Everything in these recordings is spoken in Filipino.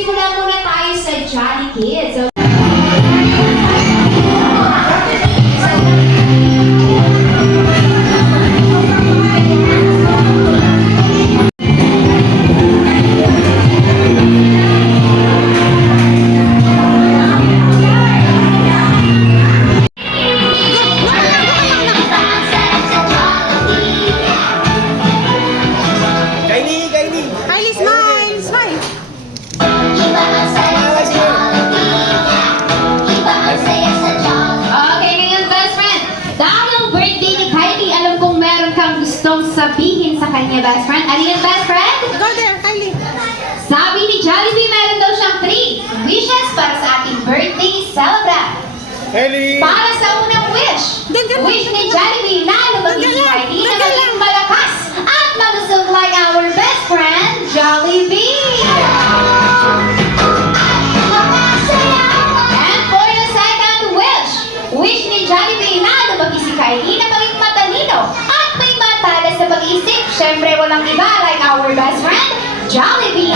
magsisimula muna tayo sa Jolly Kids. So, sabihin sa kanya best friend. Ano yun, best friend? Go there, Kylie. Sabi ni Jollibee, meron daw siyang 3 wishes para sa ating birthday celebrant. Kylie! Para sa unang wish, wish ni Jollibee na lumagin si Kylie na maging malakas at malusog like our best friend, Jollibee. And for the second wish, wish ni Jollibee na lumagin si Kylie na maging matalino at may matalas sa pag-isip. Siyempre, walang iba like our best friend, Jollibee.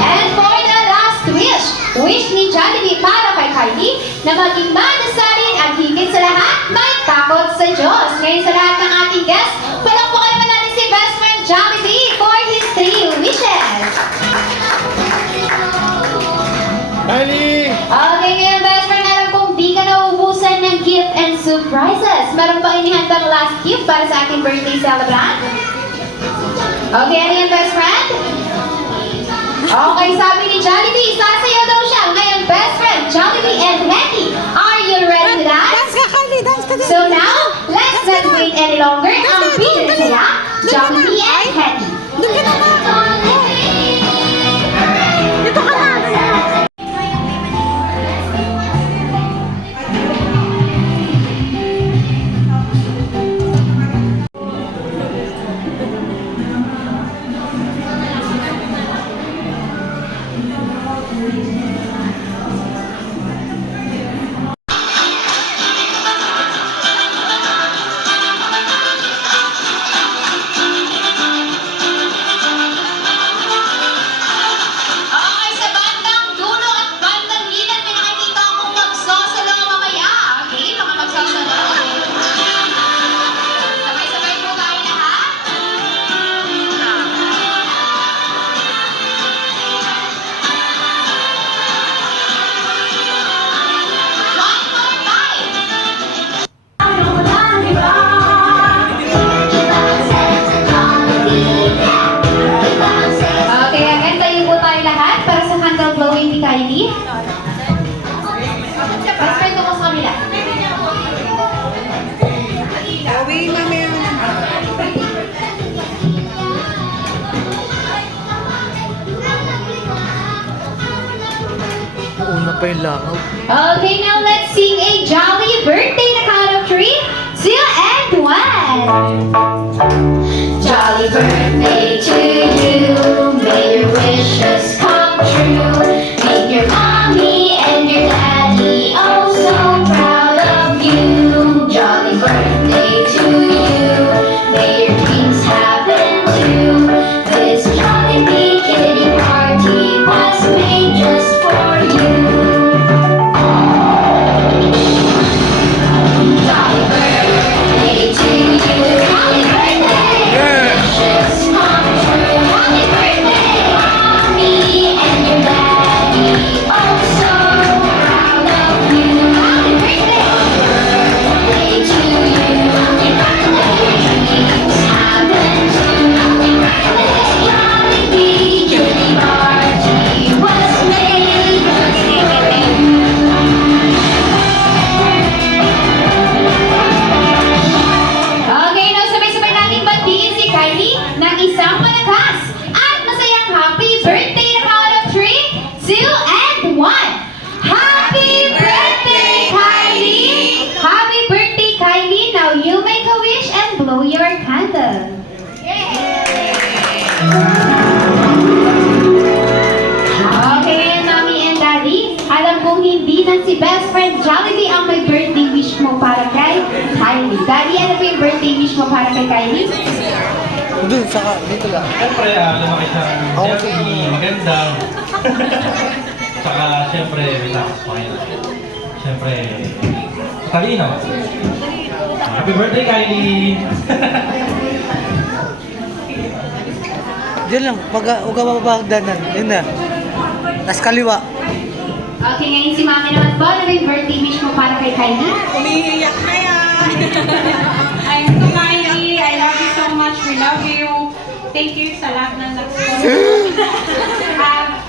And for the last wish, wish ni Jollibee para kay Kylie na maging manasalin at higit sa lahat, may takot sa Diyos. Ngayon sa lahat ng ating guests, palakpakan naman natin si best friend Jollibee for his 3 wishes. Kylie! Okay, ngayon best friend, alam kong di ka nauubusan ng gift and surprises. Meron pa inihandang last gift para sa ating birthday celebrant? Okay, ano yan best friend? Okay, sabi ni Jollibee, sasayaw daw siya. Ngayon best friend, Jollibee and Hetty, are you ready to dance? Dance ka, Kylie. Dance ka din. So now, let's not wait any longer. Ang bilis sila, Jollibee and Hetty. Doon ka na na. Dito ka na. Okay, sa bandang dulo at bandang gilid, may nakikita akong magsosolo mamaya. Okay, mga magsosolo. Sabay-sabay po tayo lahat. One more time. Okay, again, tayo po tayo lahat para sa candle blowing ni Kylie. Best friend ko sa kabila. Gawin namin. Una pa yung langaw. Okay, now let's sing a jolly birthday na count of 3, 2, and 1. Jolly birthday to you, may your wishes come true. Make your mommy and your daddy oh so proud of you. Jolly birthday to you, may your dreams happen too. This Jollibee kitty party was made just for you. Jolly birthday to you, Jolly birthday, wishes come true. Jolly birthday. saka dito lang. Siyempre, lumaki siyang healthy, maganda. Saka, siyempre, relax pa kayo. Siyempre, talino. Happy birthday, Kylie! Diyan lang, pag huwag ka mabagdanan. Yun na. Tas kaliwa. Okay, ngayon si Mami naman po. Ano yung birthday wish mo para kay Kylie? Umiiyak na yan. I'm so Kylie. I love you so much. We love you. Thank you sa lahat ng nag-sponsor.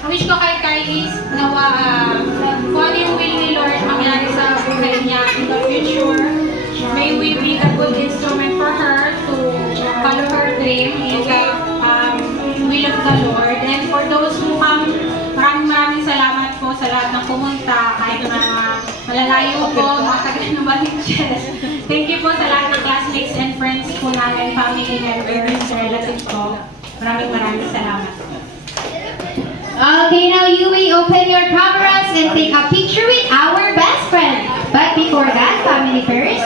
Wish ko kay Kylie nawa kung ano yung will ni Lord mangyari sa buhay niya in the future. May we be a good instrument for her to follow her dream in the will of the Lord. And for those who come, maraming salamat po sa lahat ng pumunta, kahit na malalayo po, mga taga-Novaliches. Thank you po sa lahat ng classmates and friends po namin, family members, relatives po. Maraming salamat. Okay, now you may open your cameras and take a picture with our best friend. But before that, family first.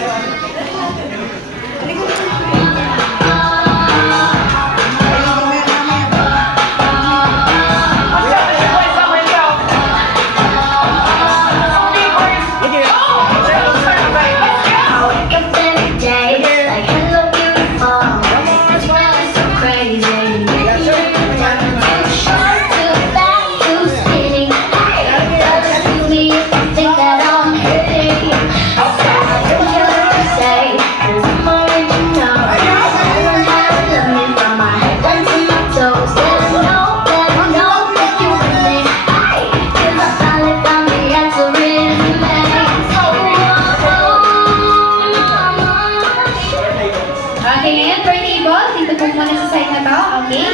Okay, ngayon, for table, dito po muna sa side na to, okay?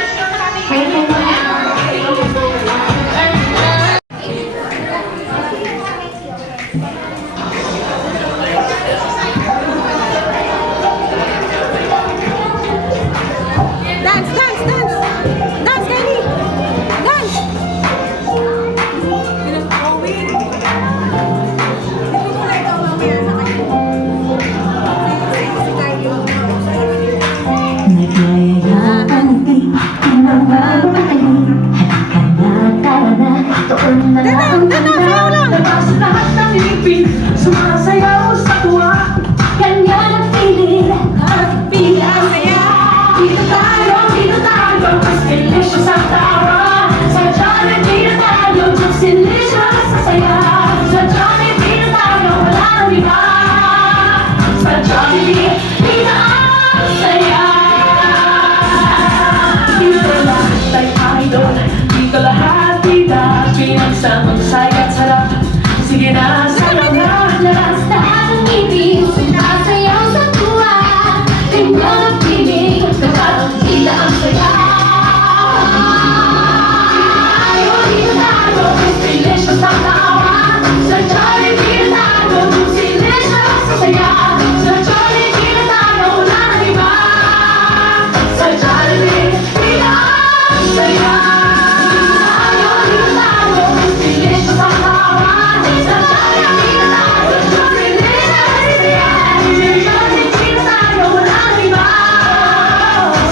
Kayo po muna. Dance, dance, dance. Dance, Kylie. Dance. Owi. Dito ko na ikaw mamaya sa kanya. Si Kylie. Naglayaan di pinamamaling Halika na, tara na, doon na lang sayaw lang. Labas lahat ng ipin, sumasayaw sa tuwa Ganyan ang feeling, at bilang saya Dito tayo, mas delicious ang tawa Sa Jollibee na tayo, just delicious sa saya Sa Jollibee na tayo, wala nang iba Sa Jollibee, dito ang saya Dito lahat ay idol, dito lahat bida Pinagsamang saya at sarap, sige na, sarap na Labas lahat ng ibig, sumasayaw sa tuwa Tingnan ang piling, kapag tila ang saya Dito tayo, mas delicious ang tawa Sa Jollibee na tayo, mas delicious sa saya Sa Jollibee na tayo, wala nang iba Sa Jollibee, tila ang saya Dito tayo, mas delicious ang tawa Sa Jollibee na tayo, mas delicious sa saya Sa Jollibee na tayo, wala nang iba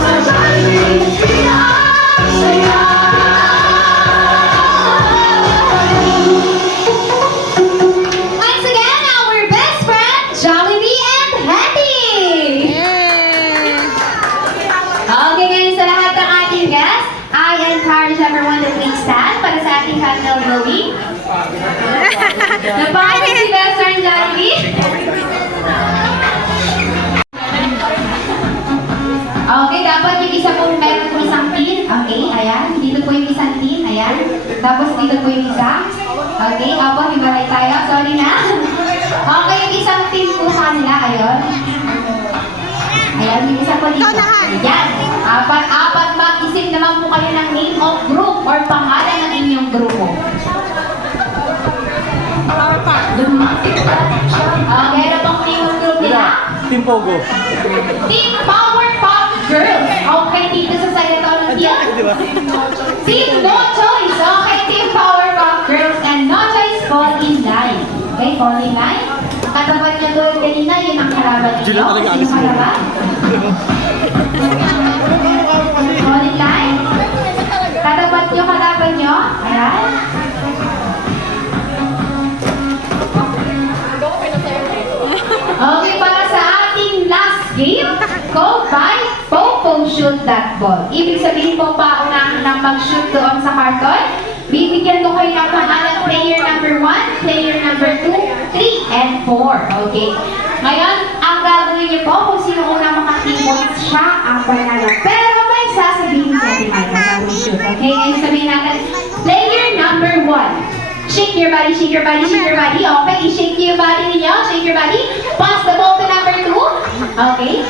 Sa Jollibee, tila ang saya Once again, our best friend, Jollibee and Hattie! Okay, ngayon sa lahat ng ating guests, I encourage everyone to please stand para sa ating candle blowing. Napakit si best friend Jollibee. Okay, dapat yung isa po meron po isang tin. Okay, ayan. Dito po yung isang tin. Ayan. Tapos dito po yung isa. Okay, apo, hibalay tayo. Sorry na. Okay, yung isang tin po sa kanila. Ayun. Ayan, yung isa po dito. Ayan. Apat. Mag-isip naman po kayo ng name of group or pangalan ng inyong grupo. Okay, ano pong name of group nila? Team Pogo. Team Powerpuff Girls. Okay, dito sa side na to ng team. Di ba? Team No Choice. Okay, Team Powerpuff Girls and No Choice Fall in Line. Okay, Fall in Line. Katapat niya doon kanina, yun ang kalaban ninyo. Sila talaga alis Sino mo. kalaban? katapat nyo, katapat nyo. Ayan. Okay, para sa ating last game, go by Popo Shoot That Ball. Ibig sabihin po, paunahan ng mag-shoot doon sa karton. Bibigyan ko kayo ng pangalan player number 1, player number 2, 3, and 4. Okay? Ngayon, ang gagawin niyo po, kung sino unang makatimot, siya ang panalo. Pero may sasabihin sa ating mga gagawin shoot. Okay? Ngayon sabihin natin, player number 1. Shake your body, shake your body, shake your body. Okay, i-shake your body ninyo. Shake your body. Pass the ball to number 2. Okay.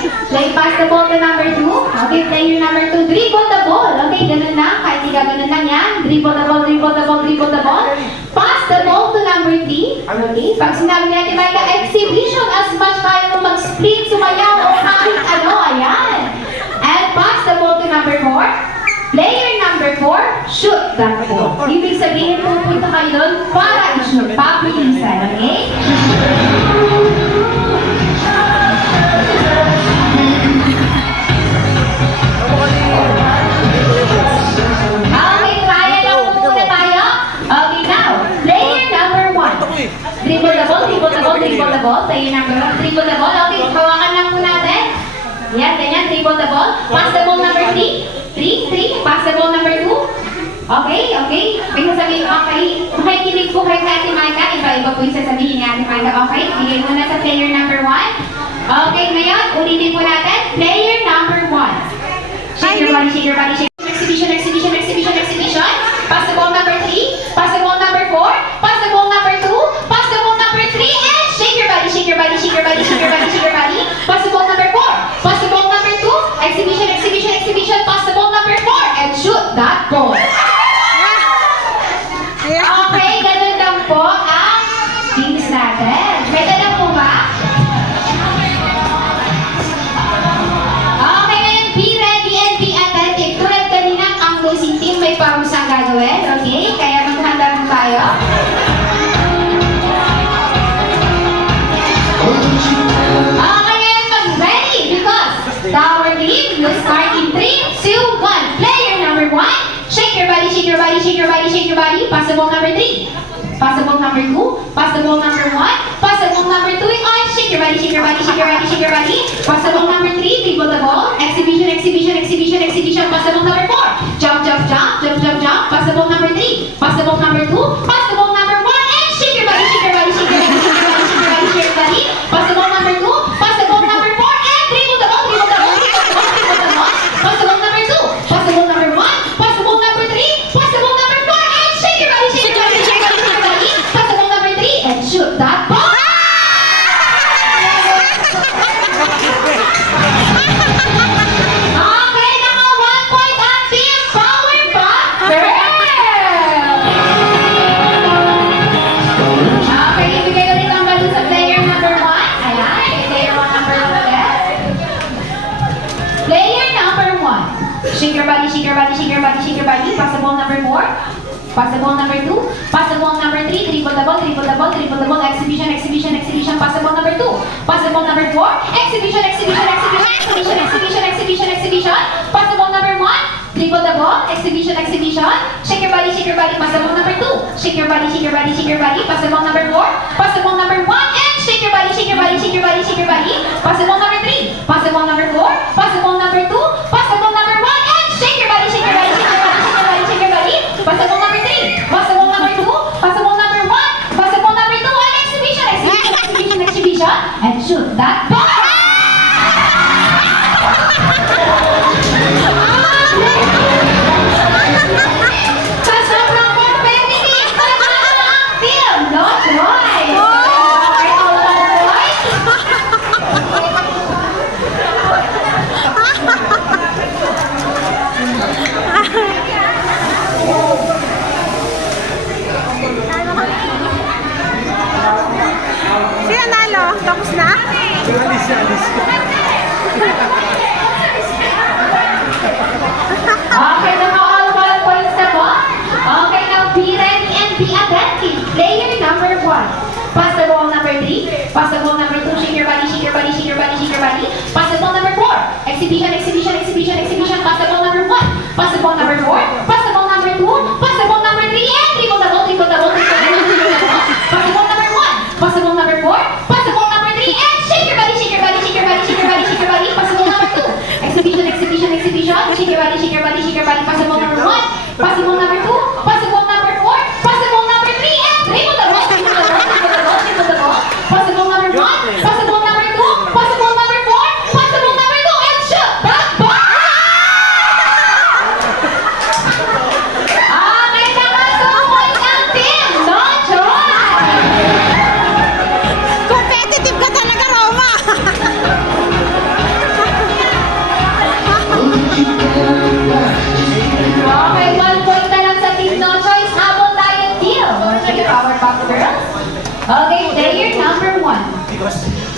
Pass the ball to number 2. Okay, player number 2. Dribble the ball. Okay, ganun lang. Kahit di ganun lang yan. Dribble the ball, dribble the ball, dribble the ball. Pass the ball to number 3. Okay. Pag sinabi natin, may exhibition as much tayo mag-split, sumayaw, o kahit ano. Ayan. And pass the ball to number 4. Player number 4, shoot that ball. Ibig sabihin, pupunta kayo doon para i-shoot. Pabilisan, okay? Okay, trial lang po muna tayo. Okay, now, player number 1. Dribble the ball, dribble the ball, dribble the ball. Player number 1, dribble the ball. Okay, hawakan lang po natin. Yan, ganyan, dribble the ball. Pass the ball number 3. 3, pass the ball number 2. Okay, okay. May sasabihin, okay. Makikinig po kayo sa Ate Maika. Iba-iba po yung sasabihin ni Ate Maika. Okay, bigay muna sa player number 1. Okay, ngayon, ulitin po natin. Player number 1. Shake your body, shake your body, shake. Exhibition, exhibition, exhibition, exhibition. Pass the ball number 3. Pass the ball number 4. Pass the ball number 2. Pass the ball number 3. And shake your body, shake your body, shake your body, shake your body, shake your body. Pass the ball number 4. Pass the ball number 2. Exhibition, exhibition, exhibition. Pass the ball number 4. And shoot that ball. Okay, ganun lang po ang games natin. May tanong po ba? Okay, ngayon, be ready and be attentive. Tulad kanina, ang losing team may parusang gagawin. Okay, kaya maghanda mo tayo. Okay, ngayon, mag-ready because our game will start in 3, 2, 1. Player number 1. Shake your body, shake your body, shake your body, shake your body. Pass the ball number 3. Pass the ball number 2. Pass the ball number 1. Pass the ball number 2. On. Shake your body, shake your body, shake your body, shake your body. Pass the ball number 3. Dribble the ball. Exhibition, exhibition, exhibition, exhibition. Pass the ball number 4. Jump, jump, jump, jump, jump, jump. Pass the ball number 3. Pass the ball number 2. Pass the ball number 1. And shake your body, shake your body, shake your body, shake your body, shake your body, shake your body. Pass the ball number 2. Pass the ball number 4. And dribble the ball, dribble the ball, dribble the ball, dribble the ball. Pass the ball number 2. Pass the ball number 1. Pass the ball number 3. Pass the ball number 4. And shake your body, shake your body, shake your body, shake your body. Pass the ball number 3. And shoot that ball. Okay, naka 1 point ang team Power Pack Girl. Okay, ibigay ulit ang balon sa player number 1. Ayan, player 1 number 1 ulit. Player number 1. Shake your body, shake your body, shake your body, shake your body. Pass the ball number 4. Pass the ball number 2. Pass the ball number 3. Dribble the ball, dribble the ball, dribble the ball. Exhibition, exhibition, exhibition. Pass the ball number 2. Pass the ball number 4. Exhibition, exhibition, exhibition, exhibition, exhibition, exhibition, exhibition. Pass the ball number 1. Dribble the ball. Exhibition, exhibition. Shake your body, shake your body. Pass the ball number 2. Shake your body, shake your body, shake your body. Pass the ball number 4. Pass the ball number 1. And shake your body, shake your body, shake your body, shake your body. Pass the ball number 3. Pass the ball number 4. Pass the ball number 2. Pass the ball number 1. And shake your body, shake your body, shake your body, shake your body, shake your body. Pass the ball number 3. Pass the ball number 2. Pass the ball number 1. Pass the ball number 2. And exhibition, exhibition, exhibition, exhibition. And shoot that ball. Sa sobrang competitive, panalo ang team No Choice. Okay, all the boys.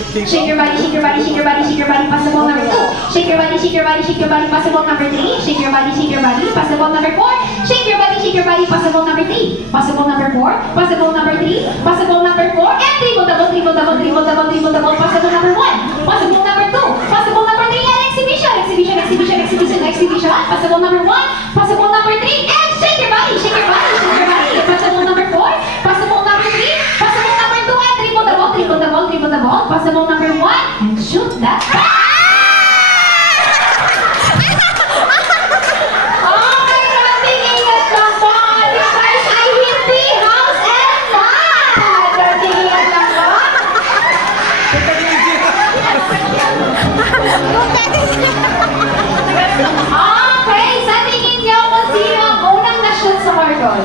Shake your body, shake your body, shake your body, shake your body. Possible number 2. Shake your body, shake your body, shake your body. Possible number 3. Shake your body, shake your body. Possible number 4. Shake your body, shake your body. Possible number 3. Possible number 4. Possible number 3. Possible number 4. And triple, double, triple, double, triple, double, triple, double. Possible number 1. Possible number 2. Possible number 3. And exhibition, exhibition, exhibition, exhibition, exhibition. Possible number 1. Possible number 3. And shake your body, shake your body, shake your body. Possible number 4. Possible number 3. Possible number 2. And triple, double, triple, double, triple, double. Possible number 1. And shoot that. Okay, konting ingat lang po. This guys ay hindi house and lot. Konting ingat lang po. Okay, sa tingin niyo kung sino ang unang na-shoot sa marble?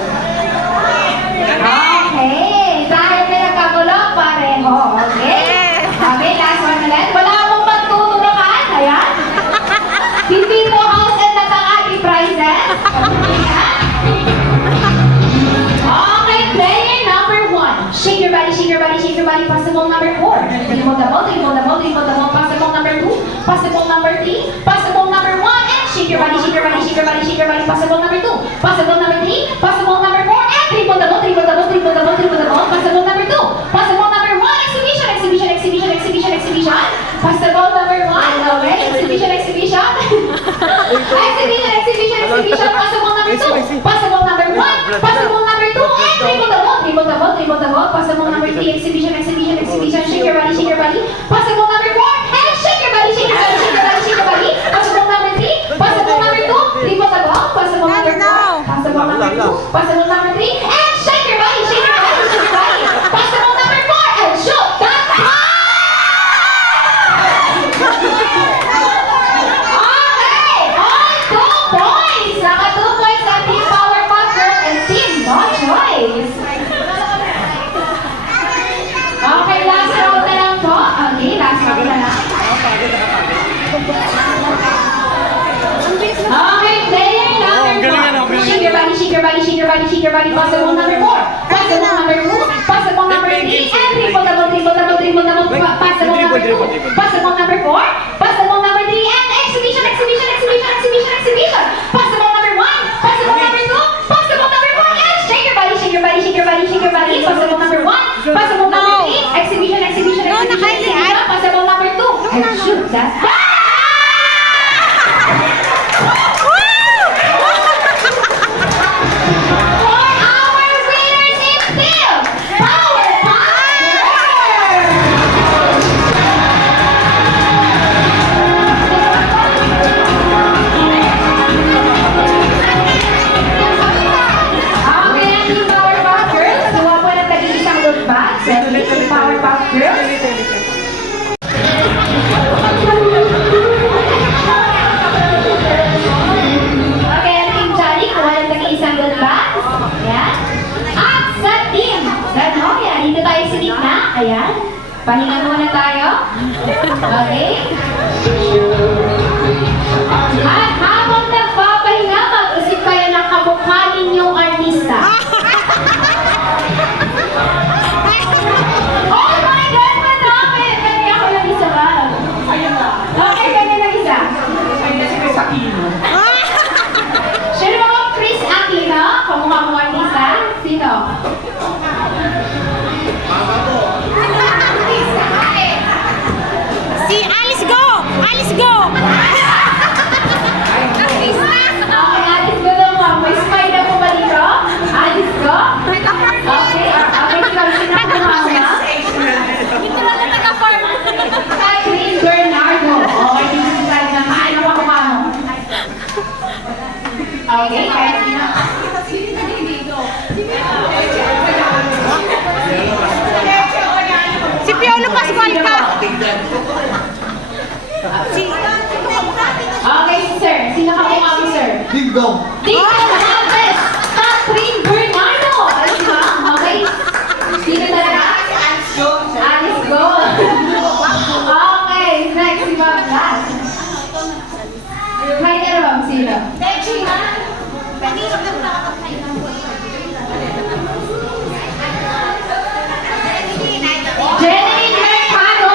Okay, dahil may nagkagulo, pareho. Okay? Okay, last one ulit. Wala akong pagtuturukan. Ayan. Hindi po house and lot ang ating prizes. Okay, player number 1. Shake your body, shake your body, shake your body. Possible number 4. Triple double, triple double, triple double. Possible number 2. Possible number 3. Possible number 1. And shake your body, shake your body, shake your body, shake your body. Possible number 2. Possible number 3. Possible number 4. And triple double, triple double, triple double, triple double. Possible number 2. Possible number 1. Exhibition, exhibition, exhibition, exhibition, exhibition. Possible number 1. Okay, exhibition, exhibition. Exhibition, exhibition, exhibition. Possible number 2. Possible number 1. Possible number 2. And triple double, triple double, triple double. Possible number 3. Exhibition, exhibition, exhibition. Shake your body, shake your body. Possible number 4. And shake your body, shake your body, shake your body, shake your body. Possible number 3. Possible number 2. Triple double. Possible number 4. Possible number 2. Possible number 3. And shake your body, shake your body, shake your body. Possible number 4. And shoot that. Okay, on 2 points. Naka 2 points ang Team Powerpuff Girls and Team No Choice. Okay, last round na lang po. Okay, last round na lang. Okay, player number 4. Shake your body, shake your body, shake your body, shake your body. Possible number 4. Possible number 2. Possible number 3. And triple double, triple double, triple double. Possible number 2. Possible number 4. Possible number 3. And exhibition, exhibition, exhibition, exhibition, exhibition. Possible number 1. Possible number 2. Possible number 4. And shake your body, shake your body, shake your body, shake your body. Possible number 1. Possible number 3. Exhibition, exhibition, exhibition, exhibition. Possible number 2. And shoot that. For our winners in Team Powerpuff Okay, ang Team Powerpuff Girls, gawa po ng tag-iisang loot bag. Team Powerpuff Girls. Okay, ang Team Jolly, kuha ng tag-iisang loot bag. Ayan. At sa Team Ganoya, dito tayo sa gitna. Ayan. Pahinga muna tayo. Okay. At habang nagpapahinga, mag-isip kayo ng kamukha ninyong artista. Oh my God, madami! Kaya ako lang isa ba? Okay, kanya lang isa. Sino ba ang Chris Aquino? Kamukha mong artista? Sino? Si Alice Go! Alice Go! Okay, Alice Go daw mo. May smile na po ba dito? Alice Go? Okay, okay, ikaw sinakuha mo. Kathleen Bernardo. Okay, dito sa tayo na kain ako mo. Okay, Kathleen. Si Piolo Pascual ka! Okay, sir. Sino ka po mo, sir? Ding dong. Dito Lopez, Catherine Bernardo. Alam ba? Okay. Sino talaga? Alice Go. Okay, next si Ma'am Kat. Hi ka naman, sino? Jenny Mercado.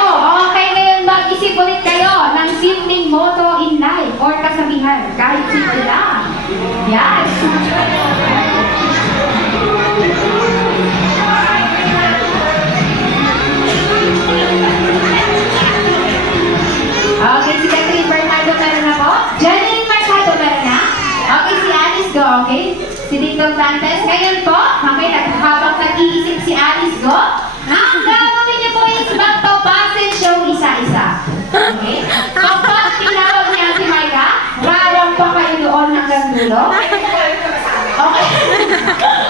si Dingdong Dantes. Ngayon po, habang nag-iisip si Alice Go, ang gagawin niyo po is magpapasin show isa-isa. Okay? Kapag tinawag niya si Maika, rarang pa kayo doon hanggang dulo. Okay?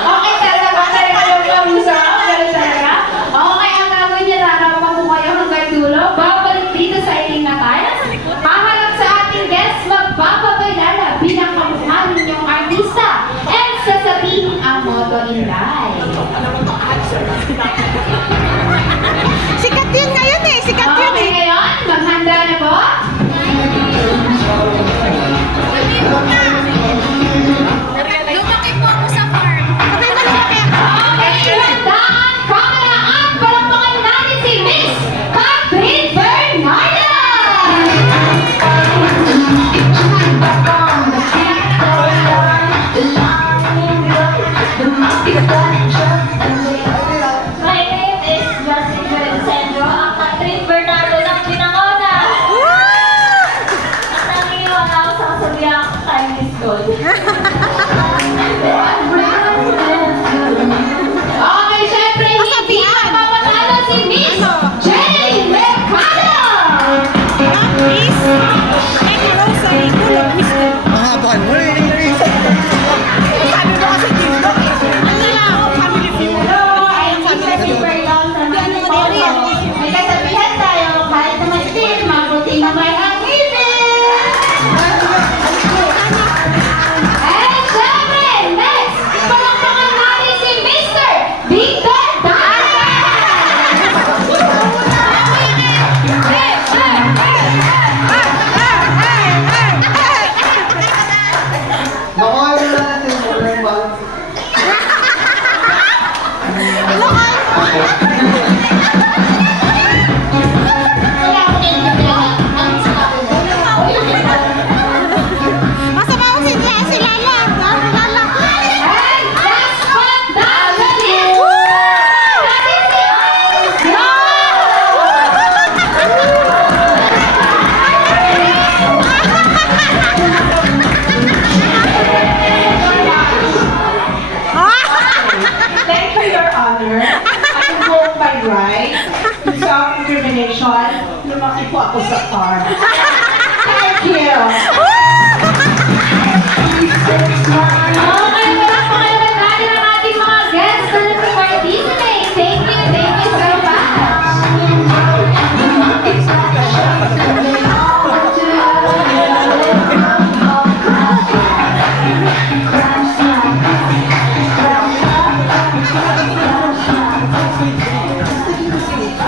Okay talaga ba? Talaga yung kamusa? Ganun talaga? Okay, ang gagawin niya, rarang pa po kayo hanggang dulo. Babalik dito sa inyong nakal. Haharap sa ating guest, magpapakilala bilang kamukha ninyong artista. And sasabihin ang motto in life. Sikat yun ngayon eh. Sikat yun Okay, eh. ngayon, maghanda na po. Lumaki po ako sa farm. Okay, malaki. Okay, landaan, camera, at palakpakan natin si Miss Catherine Bernardo! My name is Justin Vincendo, ang Catherine Bernardo ng Pinangona. At naniniwala ako sa kasabihan ko time is gold. Okay, syempre, hindi mapapatalo si Miss Jenny Mercado! Miss, make a rosary full of wisdom. Mahabakan mo rin. Sabi mo kasi dito eh. Ano lang, family view. Hello, I'm Miss Super Long sa mga Polo. May kasabihan tayo, kahit na mastin, mabuti naman ang ibig! And syempre, next, palakpakan natin si Mr. Victor Masama ko si Lala. Lala. And last but not the least, natin si Thank you, Your Honor. I invoke my right to self-incrimination. Lumaki po ako sa farm. Thank you. Okay, palakpakan naman natin ang ating mga guests na nag-participate. Thank you so much.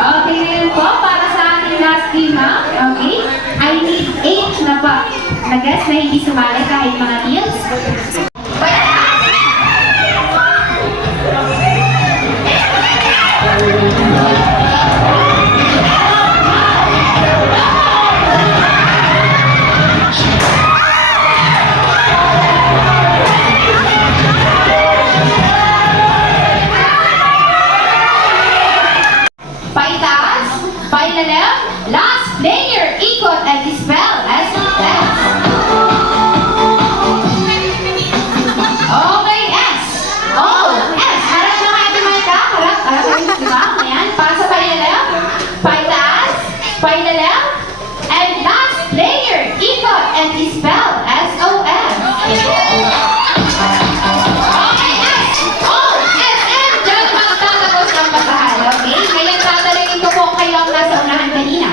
Okay, ngayon po, para sa ating last game, okay? I need 8 na guests na hindi sumali kahit mga deals. Paitaas, pailalim, last player, ikot at spell as success. Okay, S. Oh, S. Harap na kayo naman ka. Harap kayo, di ba? Ayan, para sa pailalim, paitaas, pailalim, and last player, ikot at spell as SOS. Okay, S. Oh, SM. Diyan magtatapos ng basahan, okay? Ngayon tatalagin ko po kayo ang nasa unahan kanina.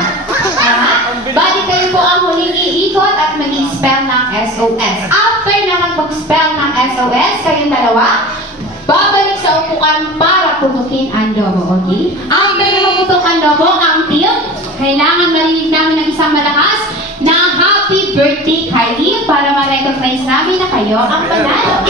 Bali kayo po ang huling iikot at mag-spell ng SOS. After na mag-spell ng SOS, kayong dalawa, babalik sa upuan para putukin ang lobo, okay? After na maputok ang lobo, ang team, kailangan marinig namin ng isang malakas na happy birthday, Kylie, para ma-recognize namin na kayo ang panalo.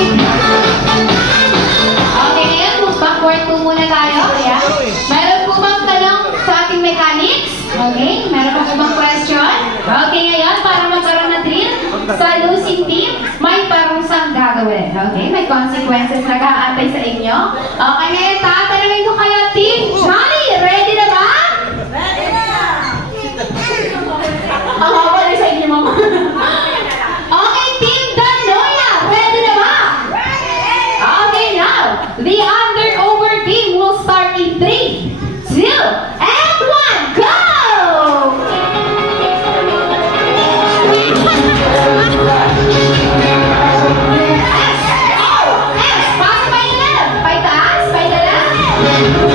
Okay, ngayon, mag-backward po muna tayo. Ayan. Meron po bang tanong sa ating mechanics? Okay, meron po bang question? Okay, ngayon, para magkaroon na drill, sa losing team, may parusang gagawin. Okay, may consequences na kaantay sa inyo. Okay, ngayon, tatanungin ko kayo, Team Johnny, ready na ba? Ready na! Ang haba na sa inyo, mama. Okay, Team Danoya, ready na ba? Ready! The under over game will start in 3, 2, and 1. Go! Pasok by the left. Paitaas, by the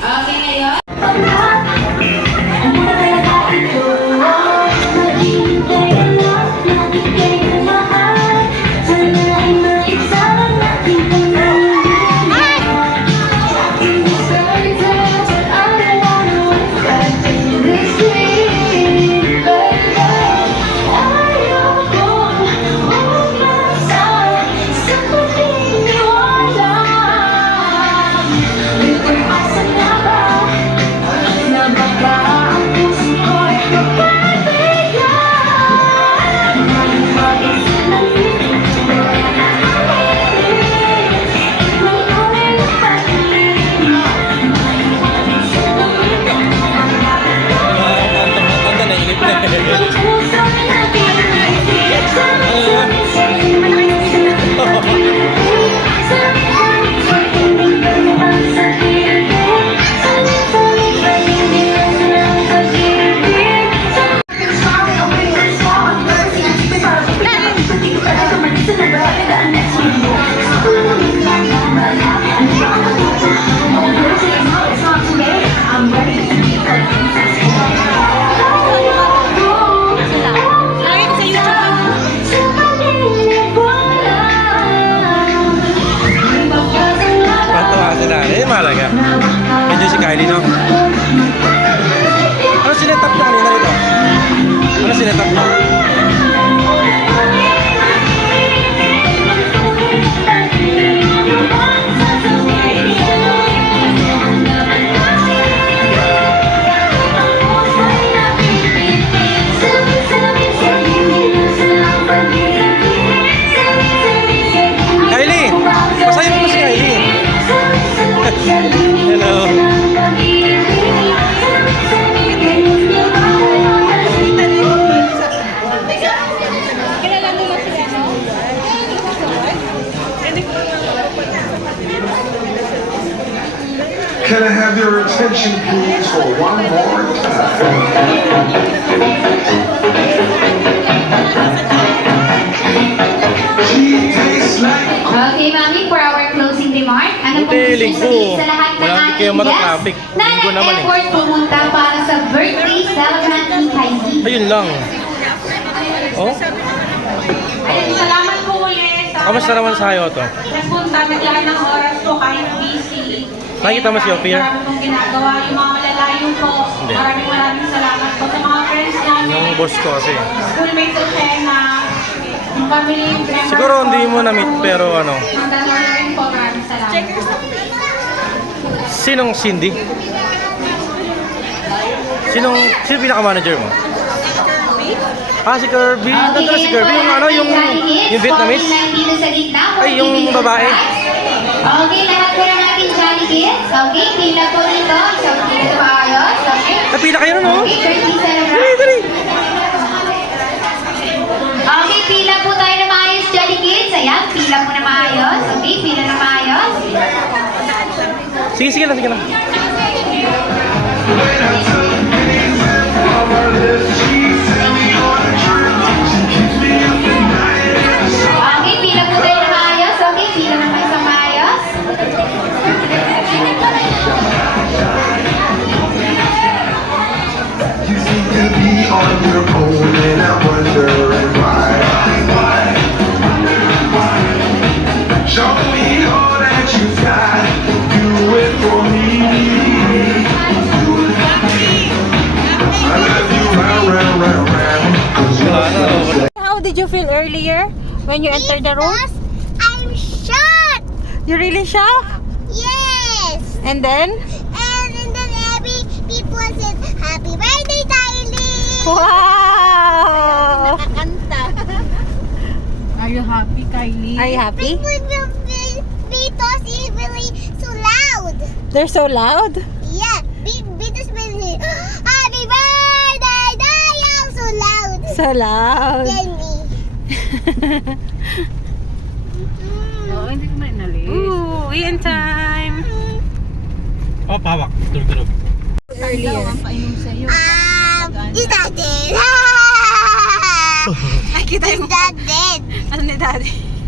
Okay, ngayon. Lagi ko sa YouTube. Patawa sila. Eh, malaga. Medyo si Kylie, no? Ano sinetap niya kanina rito? Ano sinetap niya? Kylie! Pasayin mo si Kylie. Hello. Kilala mo ba sila, no? Can I have your attention, please, for one more time? She tastes like Okay, Mami, for our closing remark, ano pong Buti, gusto linggo. sabihin sa lahat ng Walang ating kayo guests mata-traffic. na Linggo naman eh. nag-effort pumunta para sa birthday celebrant ni Kylie? Ayun lang. Oh? Ayun, salamat po ulit. Kamusta naman sa'yo to? Nagpunta, naglaan ng oras po kahit busy. Nakikita mo si Ophir? Marami pong ginagawa. Yung mga malalayo po. Hindi. Maraming salamat po sa mga friends namin. Yung boss ko kasi. Schoolmates ko Shena. Yung family members Siguro ko. hindi mo na-meet pero ano. Mandalor rin po. Maraming salamat. Sinong Cindy? Sino pinaka-manager mo? Ah, si Kirby. Nandun na si Kirby. Yung ano, yung Vietnamese? Dito sa gitna, Ay, yung babae. Okay, lahat po na natin Johnny Kids. Okay, pila po dito. Isang pila na maayos. Okay. Napila kayo nun, oh. Okay, birthday Dali, celebrant. dali. Okay, pila po tayo na maayos, Johnny Kids. Ayan, pila po na maayos. Okay, pila na maayos. Sige, sige lang, sige lang. Okay, pila po tayo na maayos. Okay, pila na tayo sa maayos. you seem to be on your own, and I'm wondering why. Show me all that you've got. Do it for me. I love you round, round, round, round. 'Cause you're so sad. How did you feel earlier when you entered the room? I'm shocked. You really shocked? Yes. And then? And then every people said, Happy birthday, Kylie. Wow! Nakakanta. Are you happy, Kylie? Are you happy? Because it's really so loud. They're so loud? Yeah. Tito Spencer. Happy birthday, Dayang! So loud. So loud. Tell me. Ooh, iyan time. Oh, pawak. Durog-durog. Is that dead? Ay, kita Is yung... that dead? Ano ni daddy?